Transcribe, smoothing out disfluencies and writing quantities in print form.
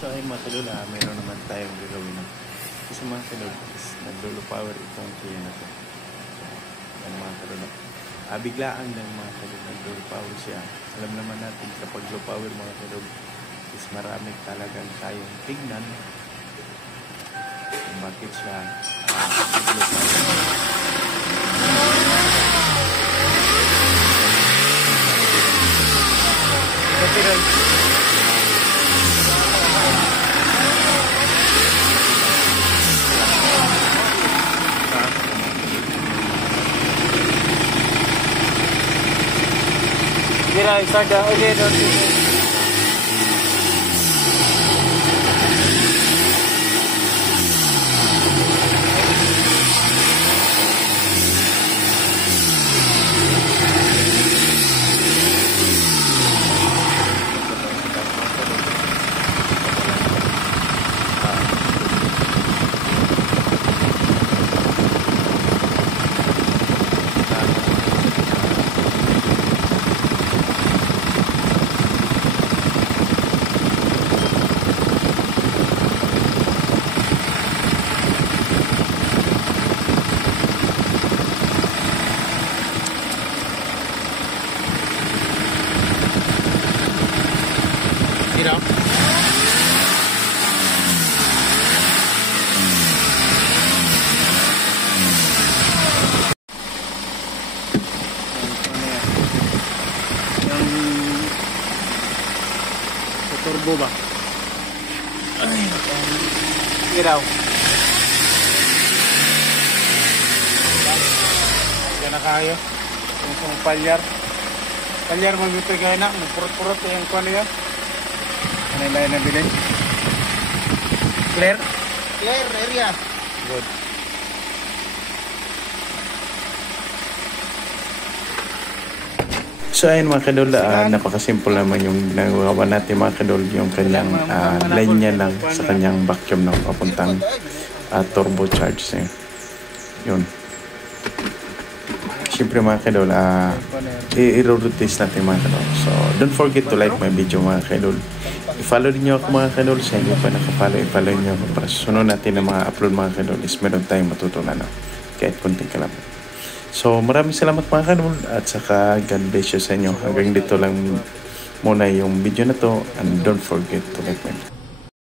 So ay mga kadol, mayroon naman tayong gagawin na. Kasi mga kadol, nag-low power itong kaya na to. So, yan mga kadol. Biglaan lang mga kadol, nag-low power siya. Alam naman natin kapag low power mga kadol, is marami talagang tayong tignan kung bakit siya nag-low power. Mira, saga, oye, no, mira. Yung turbo ba? Ay, iraw. Yan na kayo. Yung palyar. Palyar magbibigay na. Magpurot-purot yung kuha niya. Ano yung layan na bilhin? Clear? Clear area. Good. So ayun mga kadol, napakasimple naman yung ginagawa natin mga kadol, yung kanyang line niya lang sa kanyang vacuum na papuntang turbocharge. Yun. Siyempre mga kadol, i-rotate natin mga kadol. So don't forget to like my video mga kadol. I-follow din nyo ako mga kadol. Sa inyo pa nakapollow, i-follow nyo ako para sunod natin na mga upload mga kadol is meron tayong matutunan kahit konting kalaman. So maraming salamat mga kadol at saka God bless you sa inyo. Hanggang dito lang muna yung video na to and don't forget to like my video.